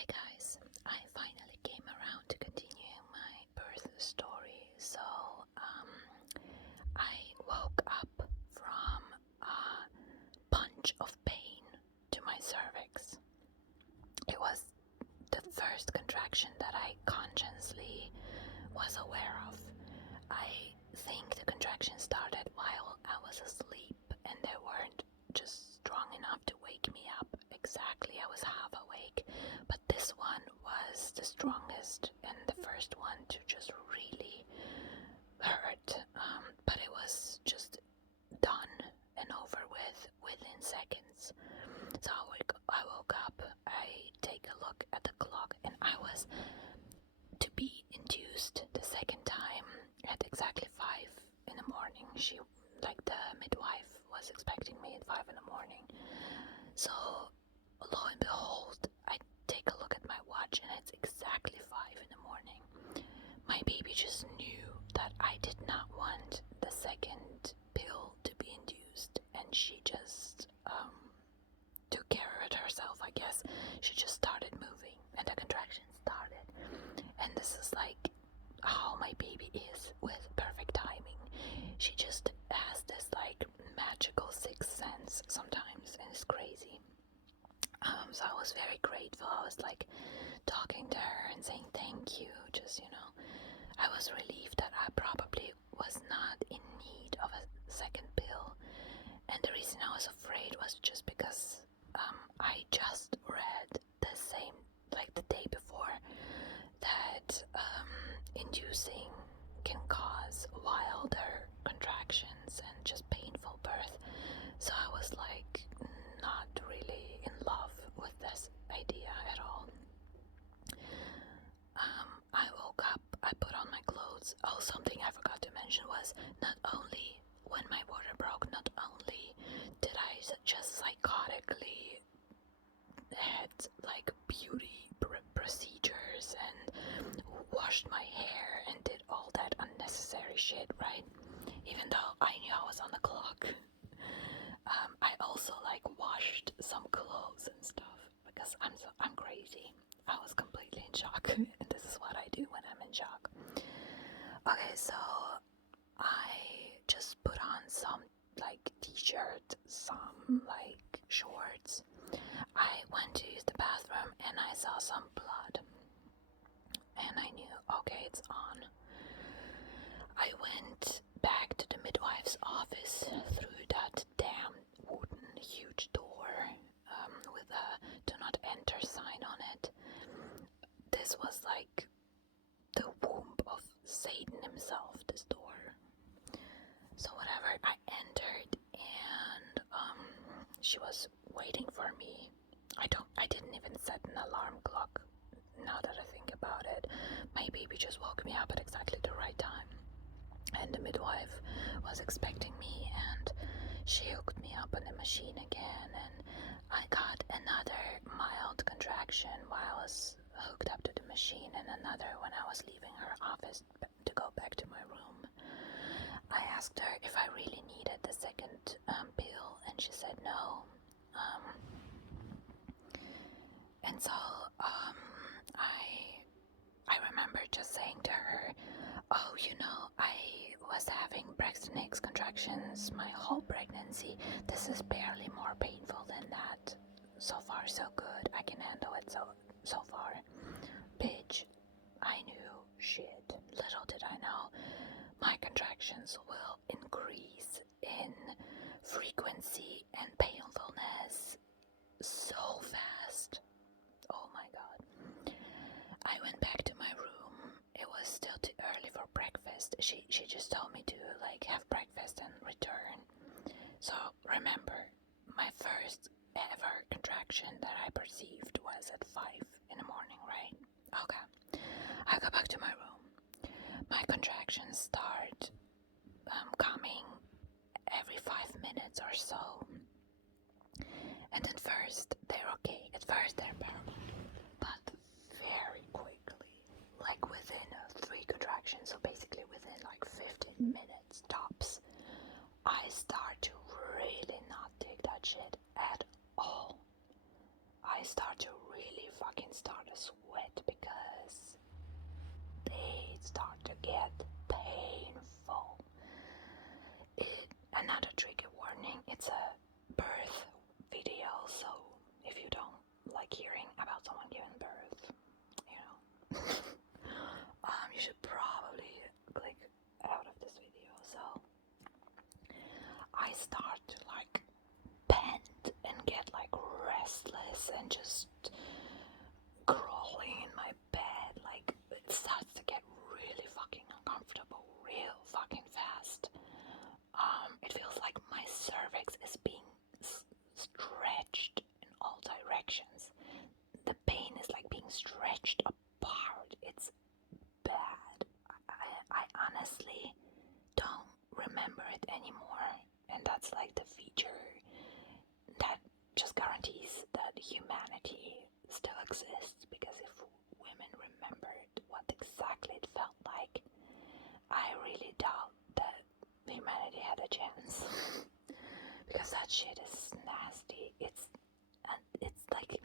Hey guys, I finally came around to continuing my birth story. I woke up from a punch of pain to my cervix. It was the first contraction that I consciously was aware of. I think the contraction started while I was asleep and they weren't just strong enough to wake me up. Exactly, I was half awake, but this one was the strongest and the first one to just really hurt. But it was just done and over with within seconds. So I woke up, I take a look at the clock, and I was to be induced the second time at exactly 5 in the morning. The midwife was expecting me at 5 in the morning. So, lo and behold, I take a look at my watch and it's exactly 5 in the morning. My baby just knew that I did not want the second pill to be induced, and she just took care of it herself, I guess. She just started moving and the contraction started. And this is like how my baby is with perfect timing. She just has this like magical sixth sense sometimes, and it's crazy. So I was very grateful. I was like talking to her and saying thank you. I was relieved that I probably was not in need of a second pill. And the reason I was afraid was just because I just read the same, like the day before, that inducing can cause wilder contractions and just painful birth. So I was like not really in love with this idea at all. I woke up, I put on my clothes. Oh, something I forgot to mention was not only when my water broke, not only did I just psychotically had like beauty procedures and washed my hair and did all that unnecessary shit, right? Even though I knew I was on the clock. I also like washed some clothes and stuff because I'm crazy. I was completely in shock, and this is what I do when I'm in shock. Okay, so I just put on some like t-shirt, some like shorts. I went to use the bathroom and I saw some blood, and I knew, okay, it's on. I went back to the midwife's office through that damn wooden huge door with a do not enter sign on it. This was like the womb of Satan himself, this door. So whatever, I entered and she was waiting for me. I didn't even set an alarm clock, now that I think about it. My baby just woke me up at exactly the right time. And the midwife was expecting me, and she hooked me up on the machine again, and I got another mild contraction while I was hooked up to the machine, and another when I was leaving her office to go back to my room. I asked her if I really needed the second pill, and she said no. And so I remember just saying to her, oh, I was having Braxton Hicks contractions my whole pregnancy. This is barely more painful than that. So far, so good. I can handle it so far. Bitch, I knew shit. Little did I know, my contractions will increase in frequency and painfulness so fast. Oh my god. I went back to my room. It was still too early for breakfast. She just told me to like have breakfast and return. So remember, my first ever contraction that I perceived was at 5 in the morning, right? Okay. I go back to my room. My contractions start like hearing about someone giving birth, you know. You should probably click out of this video. So I start to like pant and get like restless and just crawling in my bed. Like it starts to get really fucking uncomfortable real fucking fast. It feels like my cervix is being stretched in all directions. The pain is like being stretched apart. It's bad. I honestly don't remember it anymore, and that's like the feature that just guarantees that humanity still exists, because if women remembered what exactly it felt like, I really doubt that humanity had a chance. Because that shit is nasty. It's like,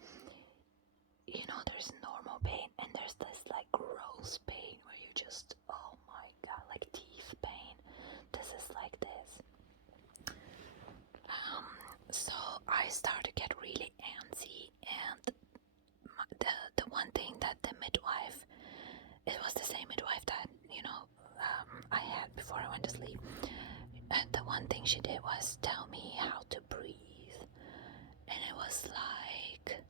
you know, there's normal pain and there's this like gross pain where you just, oh my god, like teeth pain. This is like this. So I start to get really antsy, and the one thing that the midwife, it was the same midwife that, you know, I had before I went to sleep. The one thing she did was tell me how to breathe, and it was like,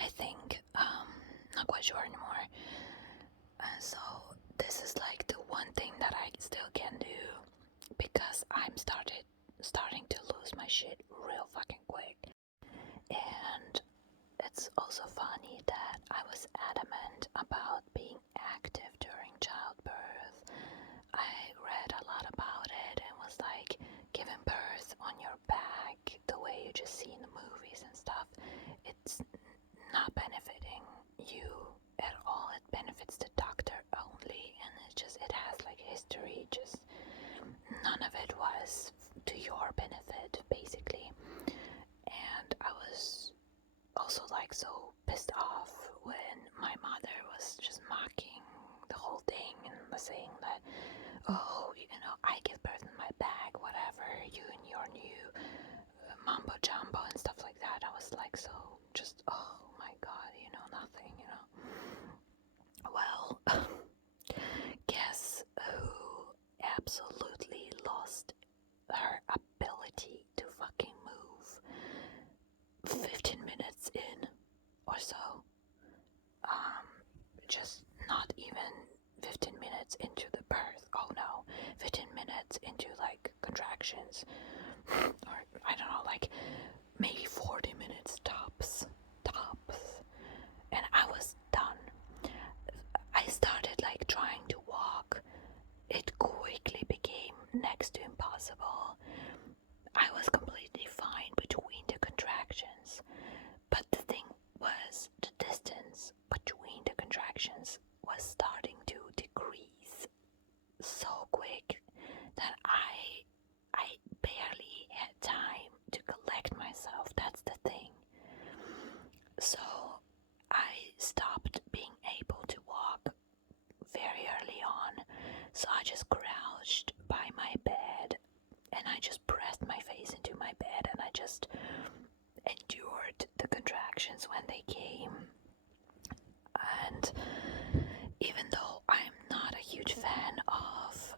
I think, not quite sure anymore. So this is like the one thing that I still can do, because I'm starting to lose my shit real fucking quick. And it's also funny that I was adamant about being active during childbirth. I read a lot about it and was like, giving birth on your back, the way you just see in the movies and stuff, it's not benefiting you at all. It benefits the doctor only, and it has like history, just none of it was to your benefit, basically. And I was also like so pissed off when my mother was just mocking the whole thing and was saying that, oh, you know, I give birth in my bag, whatever, you and your new mambo jumbo and stuff like that. I was like so just, oh my god, you know, nothing, you know. Well, guess who absolutely lost her ability to fucking move 15 minutes in or so? Just not even 15 minutes into the birth. Oh no, 15 minutes into like contractions, or I don't know, like maybe 40 minutes tops, and I was done. I started like trying to walk. It quickly became next to impossible. I was completely fine between the contractions, but the thing was, the distance between the contractions was starting to decrease so quick that I barely had time to collect myself. That's the thing. So I stopped being able to walk very early on. So I just crouched by my bed and I just pressed my face into my bed and I just endured the contractions when they came. And even though I'm not a huge fan of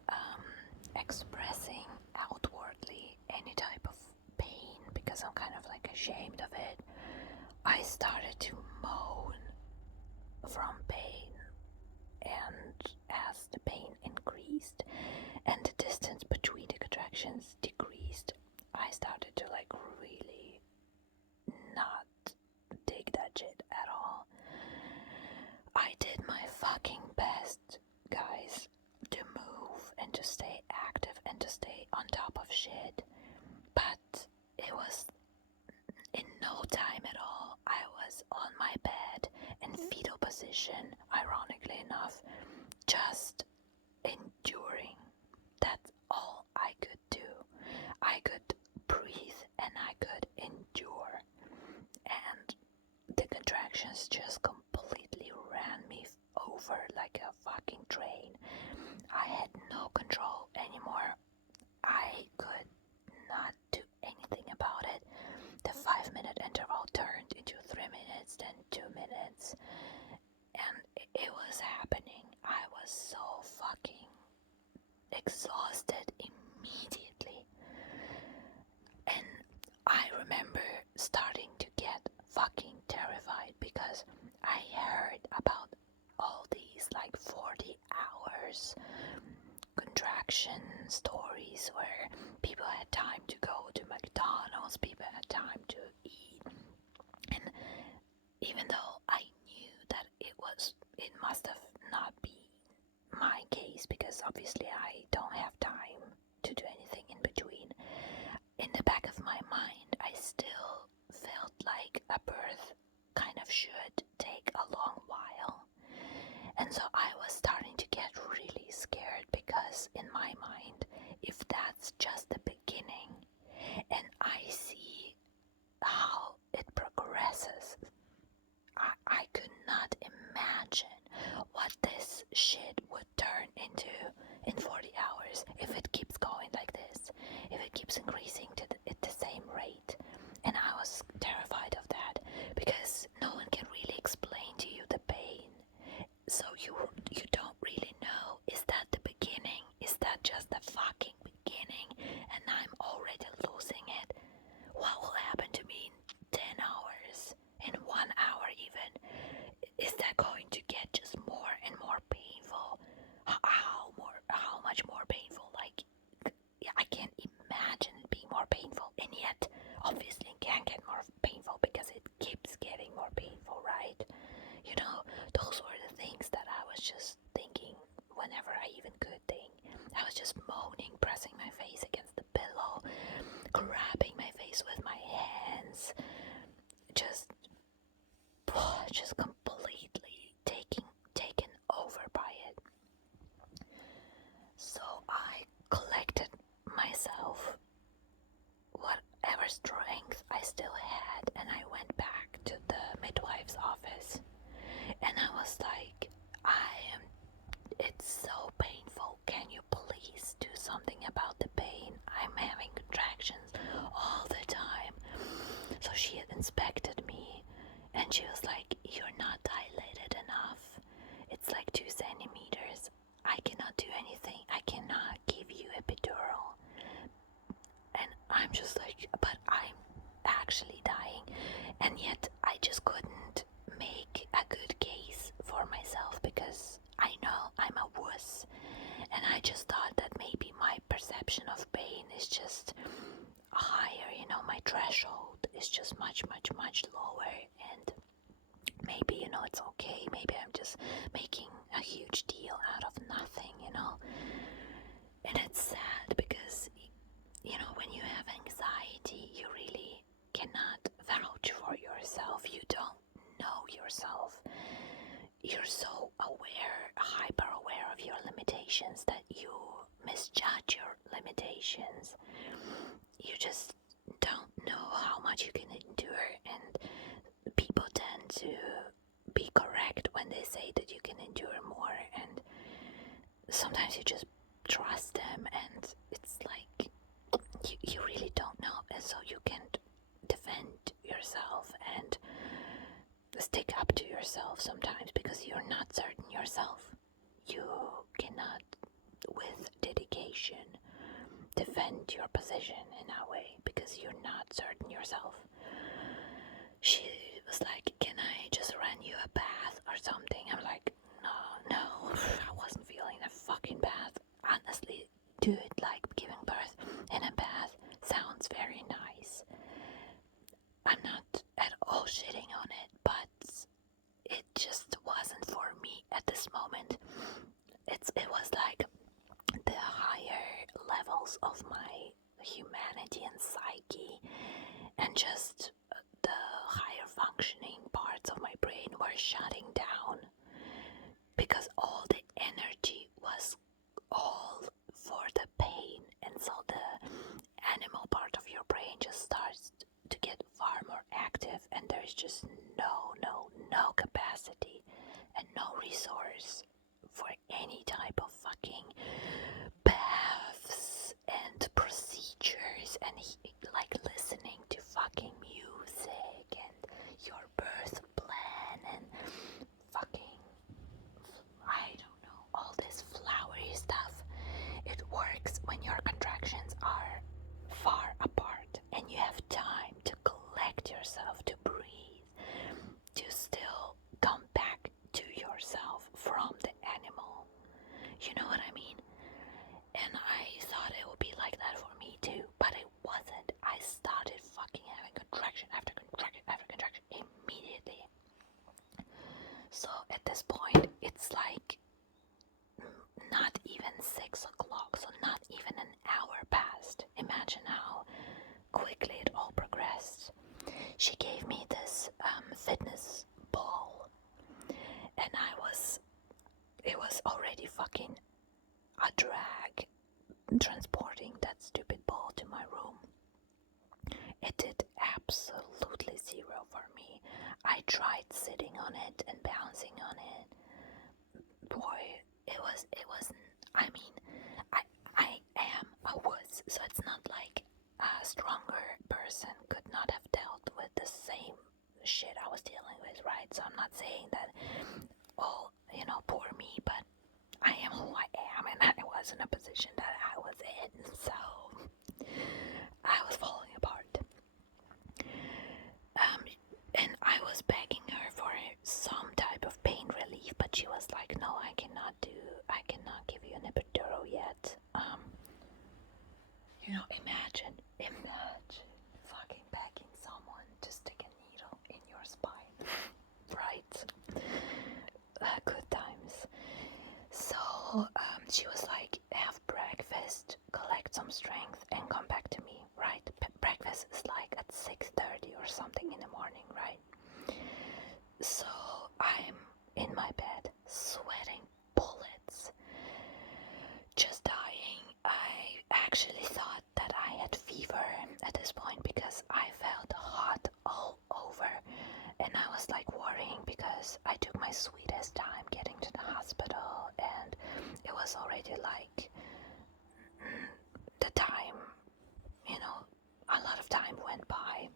expressing outwardly any type of pain, because I'm kind of like ashamed of it, I started to moan from pain, and as the pain increased and the distance between the contractions decreased, I started to like really not dig that shit at all. I did my fucking best, guys, to move and to stay active and to stay on top of shit, but it was in no time at all. I was on my bed in fetal position, ironically enough, just enduring. That's all I could do. I could breathe and I could endure, and the contractions just completely ran me over like a fucking train. I had no control anymore. I could not do anything about it. The 5-minute course contraction stories where people had time to go to McDonald's, people had time to eat. And even though I knew that it must have not been my case, because obviously I don't have time to do anything in between, in the back of my mind I still felt like a birth kind of should take a long while. And so I was starting to get really scared, because in my mind, if that's just the beginning and I see how it progresses, I could not imagine what this shit would turn into in 40 hours if it keeps going like this, if it keeps increasing at the same rate. And I was terrified of that, because no one can really explain to you the pain. So you don't really know, is that the beginning? Is that just the fucking beginning and I'm already losing it? What will happen to me in 10 hours? In 1 hour even? Is that going to get just more and more painful? How much more painful? Like, I can't imagine it being more painful, and yet obviously it can get more painful because it keeps getting more painful, right? You know, those were the things that I was just thinking whenever I even could think. I was just moaning, pressing my face against the pillow, grabbing my face with my hands, just completely taken over by it. So I collected myself, whatever strength I still had, and I went back to the midwife's office. And I was like, it's so painful. Can you please do something about the pain? I'm having contractions all the time. So she had inspected me, and she was like, you're not dilated enough. It's like 2 centimeters. I cannot do anything. I cannot give you epidural. And I'm just like, but I'm actually dying. And yet I just couldn't make a good case for myself, because I know I'm a wuss. And I just thought that maybe my perception of pain is just higher, you know, my threshold is just much lower, and maybe, you know, it's okay, maybe I'm just making a huge deal out of nothing, you know. And it's sad because, you know, when you have anxiety, you really cannot vouch for yourself. You don't know yourself. You're so aware, hyper aware of your limitations that you misjudge your limitations. You just don't know how much you can endure, and people tend to be correct when they say that you can endure more, and sometimes you just trust them, and it's like you really don't know, and so you can't defend yourself and stick up to yourself sometimes because you're not certain yourself. You cannot, with dedication, defend your position in that way because you're not certain yourself. She was like, can I just run you a bath or something? I'm like, no, I wasn't feeling the fucking bath. Honestly, do it like giving birth in a bath sounds very nice. I'm not at all shitting on it, but it just wasn't for me at this moment. It was like the higher levels of my humanity and psyche, and just the higher functioning parts of my brain were shutting down, because all the energy was all for the pain, and so the animal part of your brain just starts to get far more active, and there's just no capacity and no resource for any type of fucking baths and procedures and like listening to fucking music and your birth plan and fucking, I don't know, all this flowery stuff. It works when your contractions are far apart and you have time to collect yourself, to breathe, to still come back to yourself from the animal. You you know what I mean? And I thought it would be like that for me too, but it wasn't. I started fucking having contraction after contraction after contraction immediately. So at this point, it's like not even 6 o'clock, so not even an hour passed. Imagine how quickly it all progressed. She gave me this fitness ball, and it was already fucking a drag transporting that stupid ball to my room. It did absolutely zero for me. I tried sitting on it and bouncing on it. Boy, it wasn't, I mean, I am a wuss, so it's not like a stronger person could not have dealt with the same shit I was dealing with, right? So I'm not saying that, oh, poor me, but I am who I am, and I was in a position that I was in, so I was falling apart. And I was begging her for some type of pain relief, but she was like, no, I cannot give you an epidural yet. Imagine fucking begging someone to stick a needle in your spine, right? Good times. So, she was like, have breakfast, collect some strength, and come back to me, right? Breakfast is like at 6:30 or something in the morning, right? So, I'm in my bed, sweating bullets, just dying. I actually thought that I had fever at this point because I felt hot all over, and I was like worrying because I took my sweetest time getting to the hospital, and it was already like the time, a lot of time went by,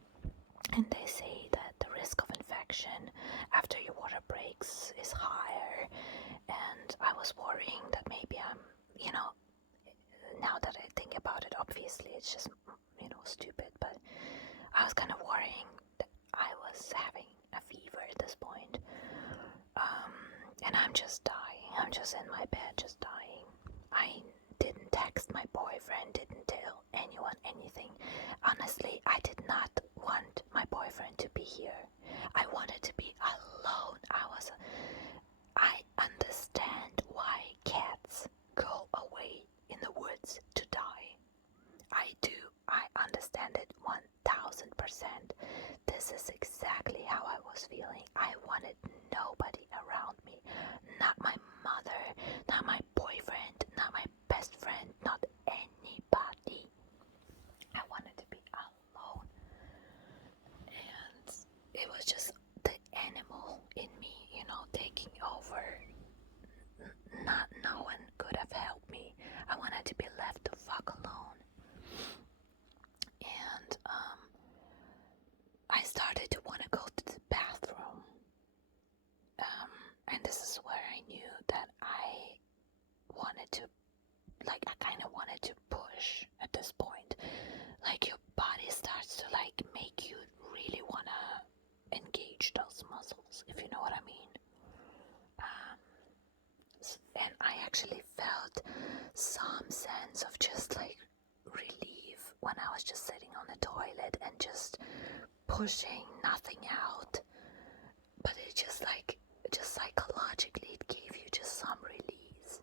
and they say that the risk of infection after your water breaks is higher, and I was worrying that maybe I'm, now that I think about it, obviously it's just, stupid, but I was kind of worrying that I was having a fever at this point. And I'm just dying. I'm just in my bed, just dying. I didn't text my boyfriend, didn't tell anyone anything. Honestly, I did not want my boyfriend to be here. I wanted to be alone. I understand why cats go away in the woods to die. I do. I understand it 1000%. This is exactly how I was feeling. I wanted nobody around me. Not my mother, not my boyfriend, not my best friend, not anybody. I wanted to be alone. And it was just the animal in me, taking over. No one could have helped me. I wanted to be left the fuck alone. And I started to want to go to the bathroom. And this is where I knew that I wanted to, I kind of wanted to push at this point. Like, your body starts to, make you really want to engage those muscles, if you know what I mean. And I actually felt some sense of just, relief when I was just sitting on the toilet and just pushing nothing out. But it just psychologically, it gave you just some release.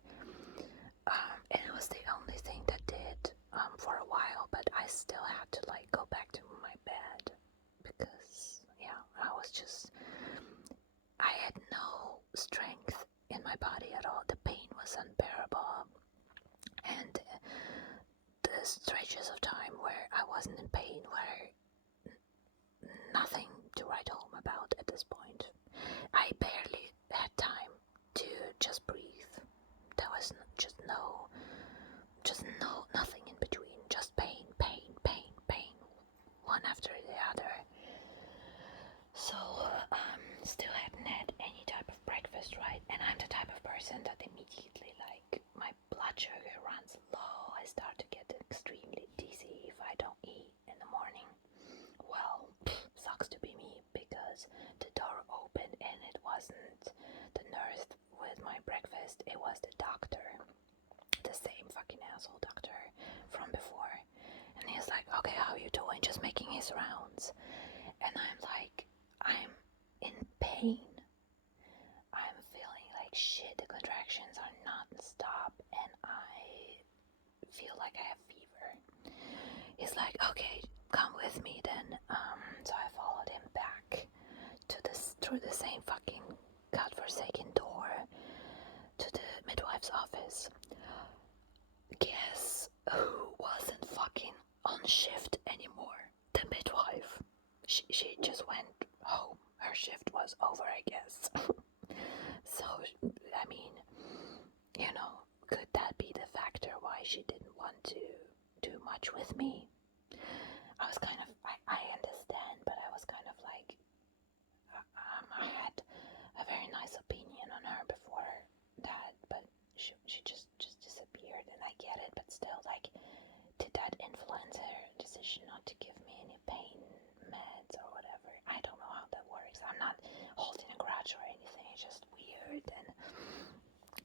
And it was the only thing that did for a while, but I still had to go back to my bed because I had no strength in my body at all. The pain was unbearable, and the stretches of time where I wasn't in pain were nothing to write home about at this point. I barely had time to just breathe. There was nothing in between, just pain, one after the other. So, still hadn't had any type of breakfast, right? And I'm the type of person that immediately, my blood sugar runs low. I start to get extremely dizzy if I don't eat in the morning. Well, sucks to be me, because the door opened and it wasn't the nurse with my breakfast, it was the doctor. asshole doctor from before. And he's like, okay, how are you doing? Just making his rounds. And I'm like, I'm in pain. I'm feeling like shit. The contractions are non-stop and I feel like I have fever. He's like, okay, come with me then. So I followed him back to this through the same fucking godforsaken door to the midwife's office. Guess who wasn't fucking on shift anymore? The midwife. She just went home. Her shift was over, I guess. So, I mean, you know, could that be the factor why she didn't want to do much with me? I was kind of, I understand, but I was kind of like, I had a very nice opinion on her before that, but she just disappeared, and I get it, but still, like, did that influence her decision not to give me any pain meds or whatever? I don't know how that works. I'm not holding a grudge or anything, it's just weird. And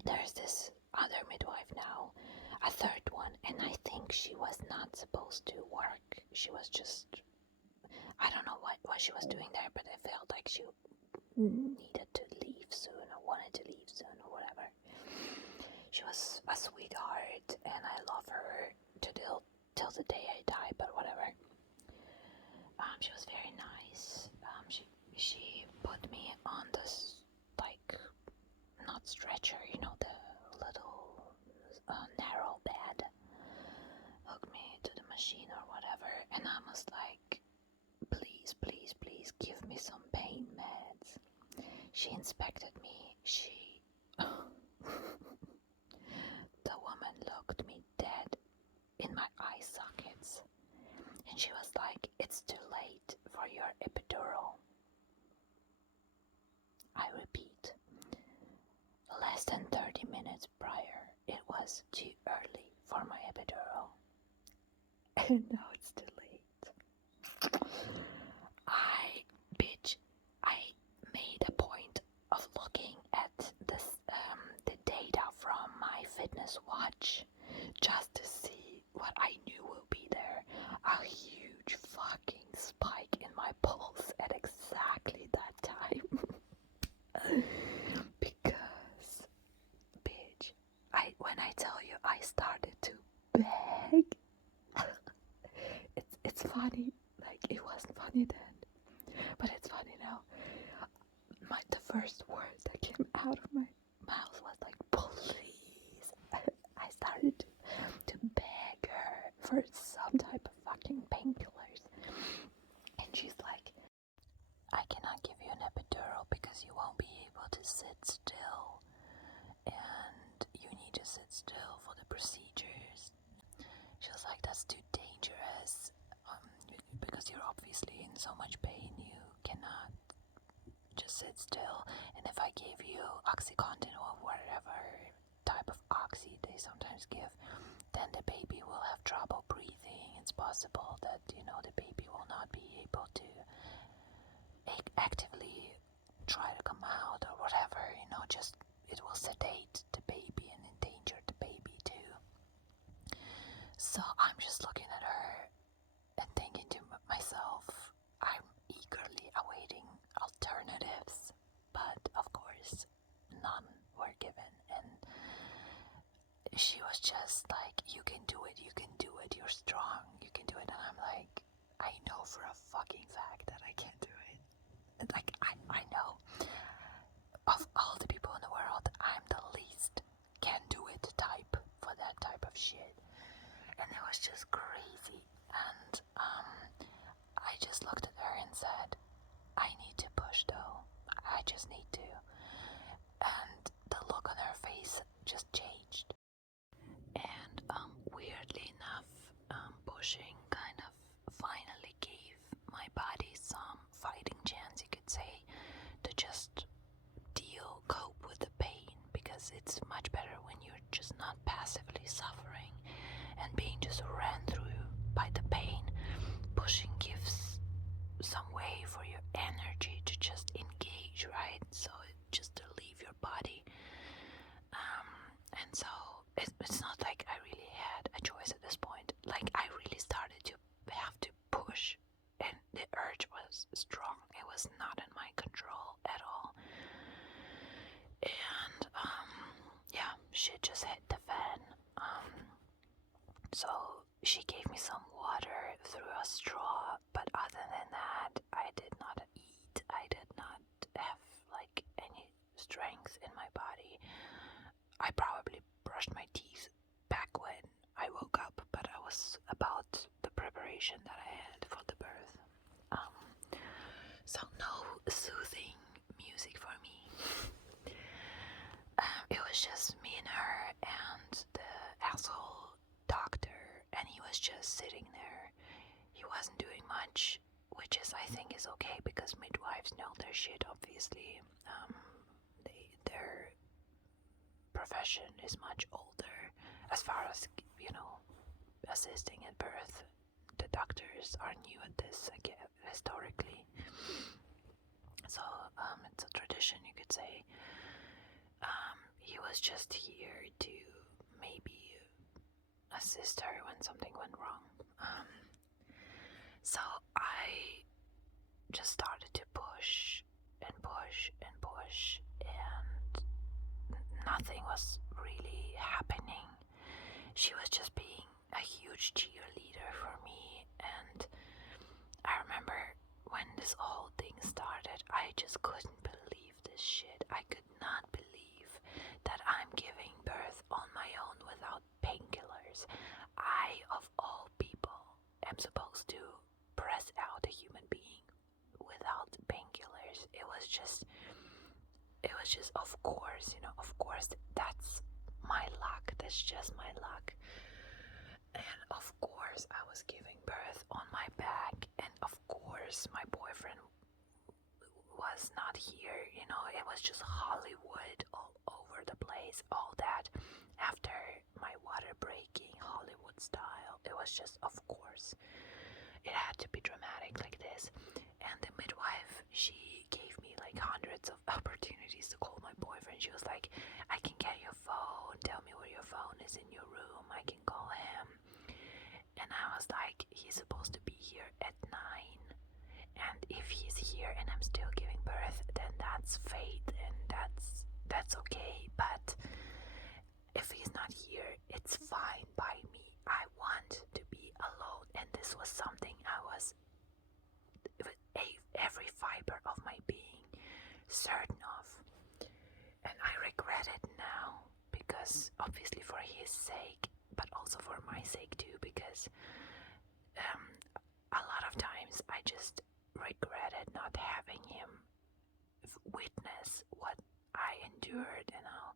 there's this other midwife now, a third one, and I think she was not supposed to work. She was just, I don't know what she was doing there, but I felt like she needed to leave soon or wanted to leave soon or whatever. She was a sweetheart and I love her till the day I die, but whatever. She was very nice. She put me on this, like, not stretcher, you know, the little narrow bed, hooked me to the machine or whatever, and I was like, please, please, please give me some pain meds. She inspected me. The woman looked me dead in my eye sockets, and she was like, it's too late for your epidural. I repeat, less than 30 minutes prior, it was too early for my epidural. And now it's too late. I made a point of looking at this, the data from my fitness watch just to see what I knew will be there. A huge fucking spike in my pulse at exactly that time. Because, bitch, when I tell you I started to beg, it's funny. Like, it wasn't funny then, but it's funny now. The first word that came out of my mouth was like, please. I started to beg her for some type of fucking painkillers. And she's like, I cannot give you an epidural because you won't be able to sit still. And you need to sit still for the procedures. She was like, that's too dangerous. Because you're obviously in so much pain, you cannot just sit still. And if I gave you OxyContin or whatever type of oxy they sometimes give, then the baby will have trouble breathing. It's possible that, you know, the baby will not be able to actively try to come out or whatever, you know, just it will sedate the baby and endanger the baby too. So I'm just looking at her and thinking to myself, I'm eagerly awaiting alternatives, but of course none were given. And she was just like, you can do it, you're strong, you can do it. And I'm like, I know for a fucking fact that I can't do it. Like, I know of all the people in the world, I'm the least can do it type for that type of shit. And it was just crazy. And I just looked at her and said, I need to push though. I just need to. And the look on her face just changed. And weirdly enough, pushing kind of finally gave my body me some water through a straw, but other than that, I did not eat. I did not have like any strength in my body. I probably brushed my teeth back when I woke up, but I was about the preparation that I had for the birth. So no soothing music for me. It was just me and her and the asshole doctor, and he was just sitting there. He wasn't doing much, which is, I think, is okay because midwives know their shit. Obviously, their profession is much older as far as, you know, assisting at birth. The doctors are new at this, I guess, historically. So it's a tradition, you could say. He was just here to maybe assist her when something went wrong. So I just started to push and push and push, and nothing was really happening. She was just being a huge cheerleader for me, and I remember when this whole thing started, I just couldn't believe this shit. I could not believe that I'm giving birth on my own without painkillers. I, of all people, am supposed to press out a human being without painkillers. It was just, of course, of course, that's my luck. That's just my luck. And of course, I was giving birth on my back, and of course, my boyfriend was not here. It was just Hollywood all over the place. All that after my water breaking, Hollywood style. It was just, of course, it had to be dramatic like this. And the midwife, she gave me like hundreds of opportunities to call my boyfriend. She was like, I can get your phone, tell me where your phone is in your room, I can call him. And I was like, he's supposed to be here at 9. And if he's here and I'm still giving birth, then that's fate, and that's okay. But if he's not here, it's fine by me. I want to be alone, and this was something I was, every fiber of my being, certain of. And I regret it now, because obviously for his sake, but also for my sake too, because a lot of times I just regretted not having him witness what I endured and how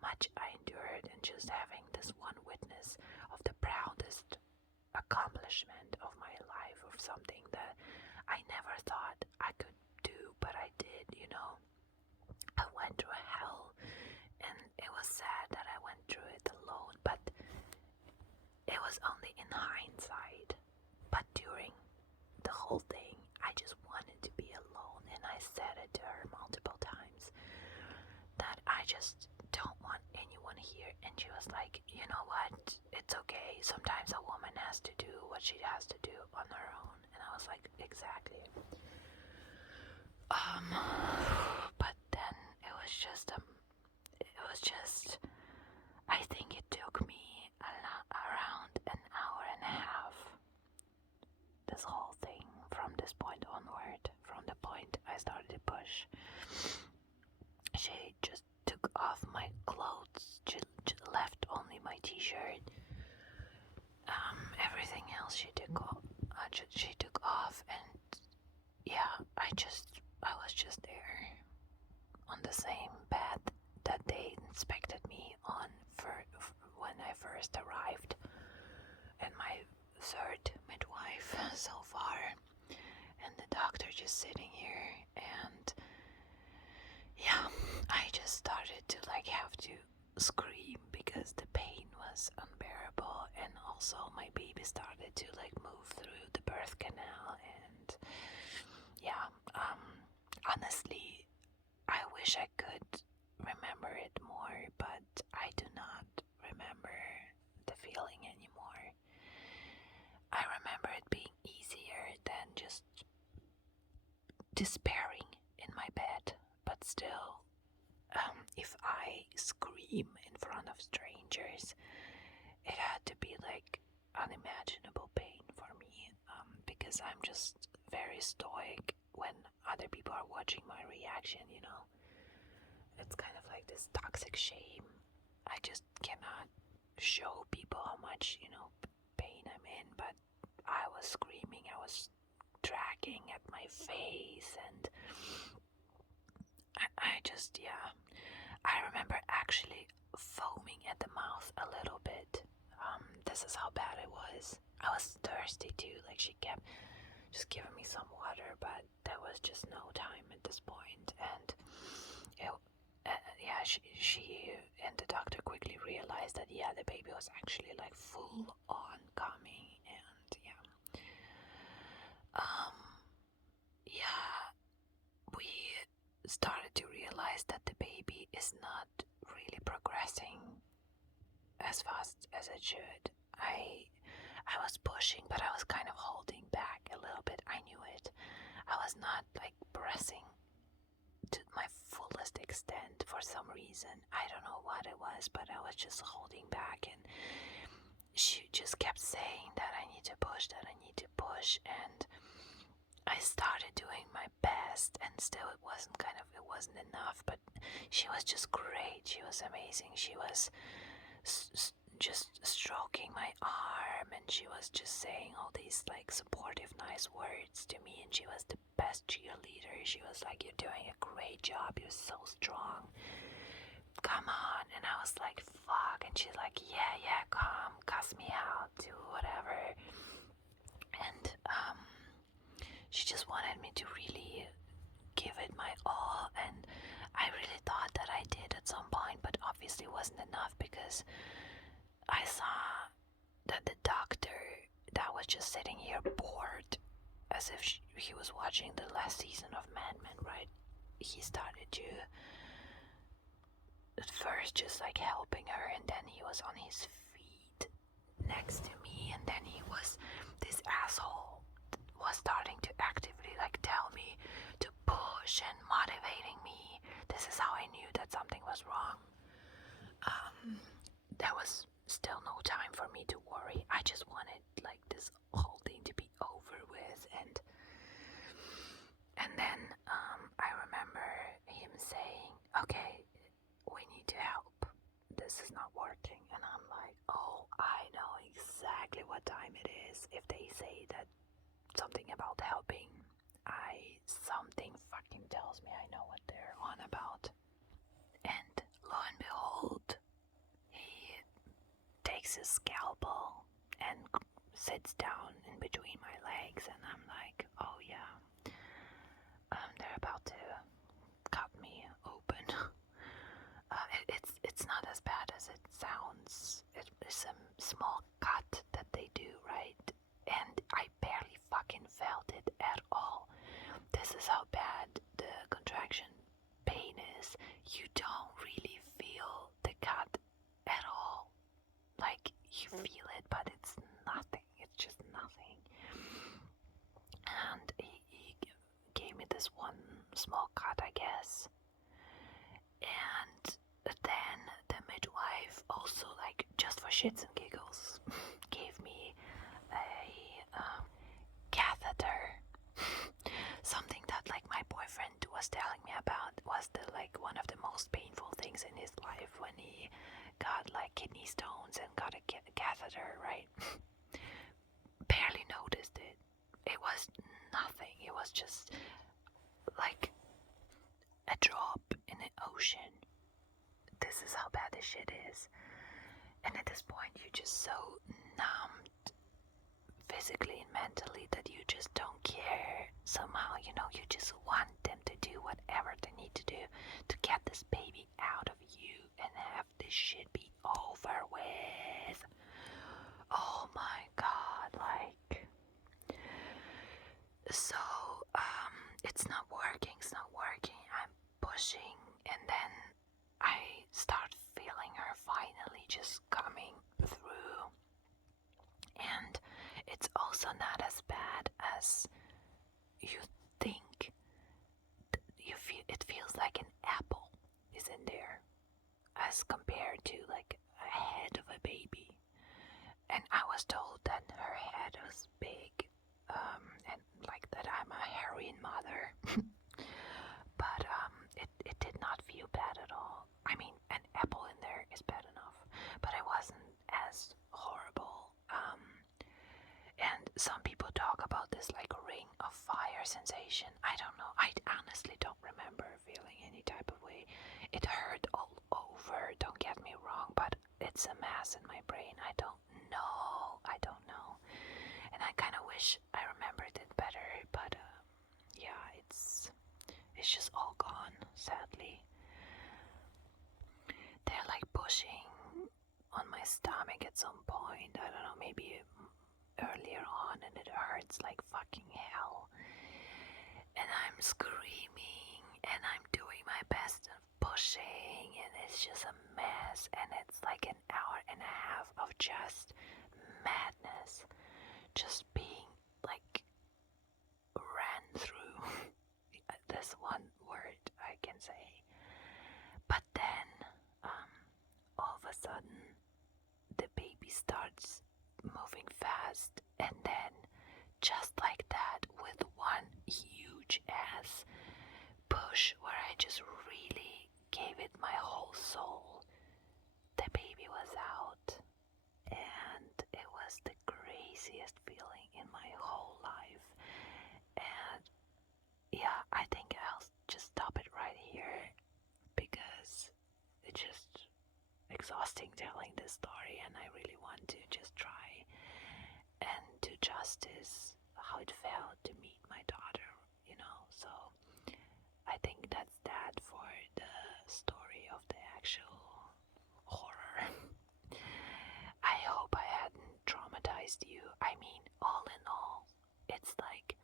much I endured, and just having this one witness of the proudest accomplishment of my life, of something that I never thought I could do, but I did. I went through hell, and it was sad that I went through it alone, but it was only in hindsight. But during the whole thing, I just wanted to be alone, and I said it to her multiple times that I just don't want anyone here. And she was like, you know what, it's okay, sometimes a woman has to do what she has to do on her own. And I was like, exactly. But then it was just I think it took me around an hour and a half, this whole thing, from this point onward, from the point I started to push. She just took off my clothes. She left only my t-shirt. Everything else she took off, and yeah, I was just there on the same bed that they inspected me on when I first arrived, and my third midwife so far, and the doctor just sitting here. And yeah, I just started to have to scream because the pain was unbearable, and also my baby started to move through the birth canal. And yeah, honestly, I wish I could remember it more, but I do not remember the feeling anymore. I remember it being easier than just despairing in my bed, but still, if I scream in front of strangers, it had to be unimaginable pain. because I'm just very stoic when other people are watching my reaction, you know. It's kind of like this toxic shame. I just cannot show people how much, pain I'm in, but I was screaming, I was dragging at my face, and I just, yeah. I remember actually foaming at the mouth a little bit. This is how bad it was. I was thirsty too, like she kept just giving me some water, but there was just no time at this point, and she and the doctor quickly realized that the baby was actually like full on coming, and we started to realize that the baby is not really progressing as fast as it should. I was pushing, but I was kind of holding back a little bit. I knew it. I was not like pressing to my fullest extent for some reason. I don't know what it was, but I was just holding back, and she just kept saying that I need to push, and I started doing my best, and still it wasn't enough. But she was just great. She was amazing. She was just stroking my arm, and she was just saying all these like supportive nice words to me, and she was the best cheerleader. She was like, "You're doing a great job, you're so strong, come on." And I was like, fuck. And she's like, yeah, come, cuss me out, do whatever. And she just wanted me to really give it my all, and I really thought that I did at some point, but obviously it wasn't enough, because I saw that the doctor that was just sitting here bored, as if he was watching the last season of Mad Men, right? He started to, at first, just like helping her, and then he was on his feet next to me, and then this asshole was starting to actively like tell me to push and motivating me. This is how I knew that something was wrong. There was still no time for me to worry. I just wanted like this whole thing to be over with, and then I remember him saying, "Okay, we need to help. This is not working." And I'm like, "Oh, I know exactly what time it is. If they say that something about helping, something fucking tells me I know what they're on about." And lo and behold, he takes his scalpel and sits down in between my legs, and I'm like, "Oh yeah, they're about to cut me open." It's not as bad as it sounds. It's a small cut that they do, right? And I barely fucking felt it at all. This is how bad the contraction pain is. You don't really feel the cut at all. Like, you feel it, but it's nothing. It's just nothing. And he gave me this one small cut, I guess. And then the midwife also, like, just for shits and giggles, gave me a catheter. Something that like my boyfriend was telling me about was one of the most painful things in his life, when he got like kidney stones and got a catheter, right? Barely noticed it. It was nothing. It was just like a drop in the ocean. This is how bad this shit is. And at this point, you're just so numbed physically and mentally that you just don't care. Somehow, you just want them to do whatever they need to do to get this baby out of you and have this shit be over with. Oh my god, like, so it's not working. I'm pushing, and then I start feeling her finally just coming through. And it's also not as bad as you think. It feels like an apple is in there, as compared to like a head of a baby. And I was told that her head was big, sensation. I don't know. I honestly don't remember feeling any type of way. It hurt all over, don't get me wrong, but it's a mass in my brain. I don't know. And I kind of wish I remembered it better, but yeah, it's just all gone, sadly. They're like pushing on my stomach at some point. I don't know, maybe earlier on, and it hurts like fucking hell. And I'm screaming and I'm doing my best of pushing, and it's just a mess. And it's like an hour and a half of just madness, just being like ran through. That's one word I can say. But then all of a sudden the baby starts moving fast, and then just like that, with one huge ass push where I just really gave it my whole soul, the baby was out. And it was the craziest feeling in my whole life. And yeah, I think I'll just stop it right here, because it's just exhausting telling this story, and I really want to just try and do justice how it felt to meet my daughter, So I think that's that for the story of the actual horror. I hope I hadn't traumatized you. I mean, all in all, it's like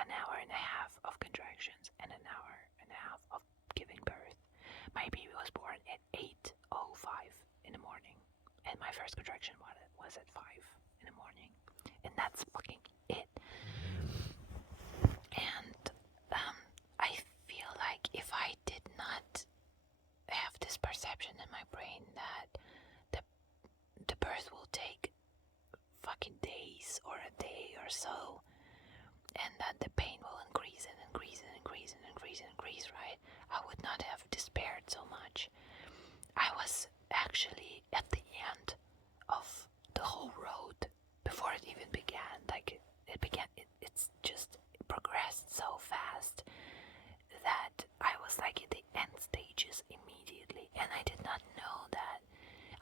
an hour and a half of contractions and an hour and a half of giving birth. My baby was born at 8:05 in the morning, and my first contraction was at 5 in the morning, and that's fucking it. And I feel like if I did not have this perception in my brain that the birth will take fucking days or a day or so, and that the pain will increase and increase and increase and increase and increase, right? I would not have despaired so much. I was actually at the end of the whole road before it even began. Like it's just progressed so fast that I was like in the end stages immediately, and I did not know that.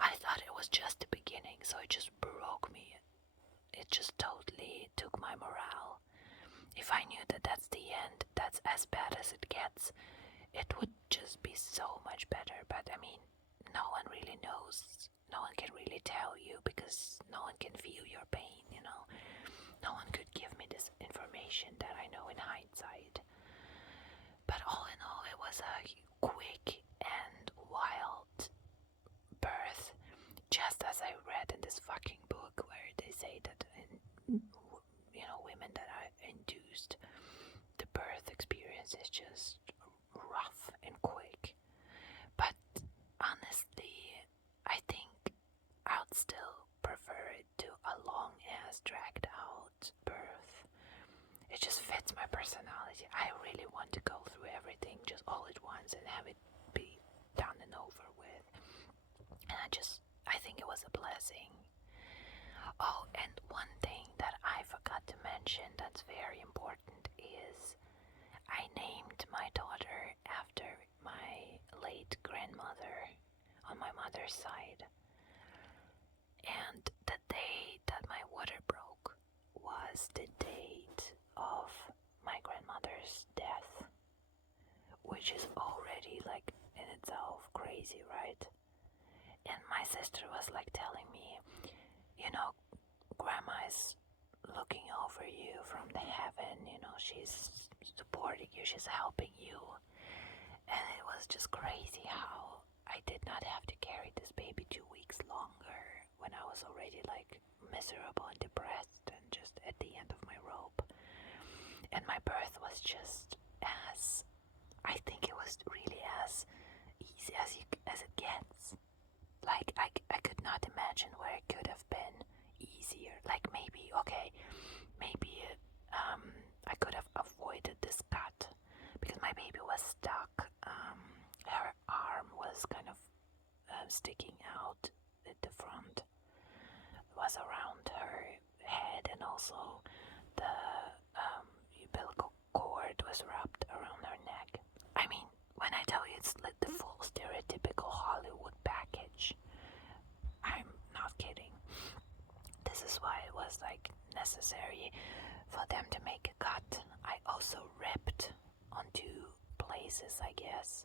I thought it was just the beginning, so it just broke me. It just totally took my morale. If I knew that that's the end, that's as bad as it gets, it would just be so much better. But I mean, no one really knows. No one can really tell you, because no one can feel your pain, No one could give me this information that I know in hindsight. But all in all, it was a quick and wild birth, just as I read in this fucking book where they say that women that are induced, the birth experience is just rough and quick. But honestly, I think I'd still prefer it to a long ass dragged out birth. It just fits my personality. I really want to go through everything just all at once and have it be done and over with. And I think it was a blessing. Oh, and one thing that I forgot to mention that's very important is I named my daughter after my late grandmother on my mother's side. And the day that my water broke was the date of my grandmother's death, which is already like in itself crazy, right? And my sister was like telling me, grandma is looking over you from the heaven, she's supporting you, she's helping you. And it was just crazy how I did not have to carry this baby 2 weeks longer when I was already like miserable and depressed and just at the end of my rope. And my birth was just I think it was really as easy as it gets. Like I could not imagine where it could have been easier. Like maybe I could have avoided this cut because my baby was stuck. Her arm was kind of sticking out at the front. It was around her head, and also the umbilical necessary for them to make a cut. I also ripped onto places, I guess.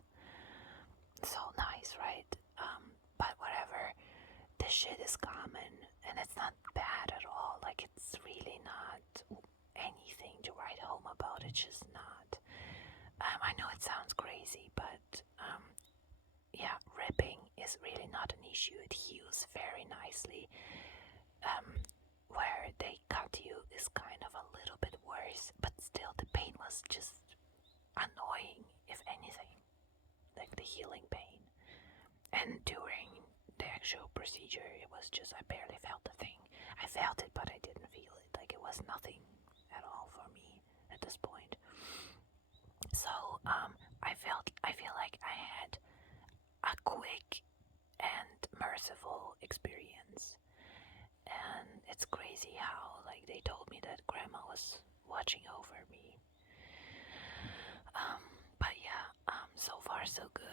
So nice, right? But whatever. This shit is common, and it's not bad at all. Like, it's really not anything to write home about. It's just not. I know it sounds crazy, but yeah, ripping is really not an issue. It heals very nicely. Where they cut you is kind of a little bit worse, but still the pain was just annoying, if anything, like the healing pain. And during the actual procedure, it was just, I barely felt the thing. I felt it, but I didn't feel it. Like, it was nothing at all for me at this point. So, I feel like I had a quick and merciful experience. And it's crazy how, like, they told me that grandma was watching over me. But yeah, so far so good.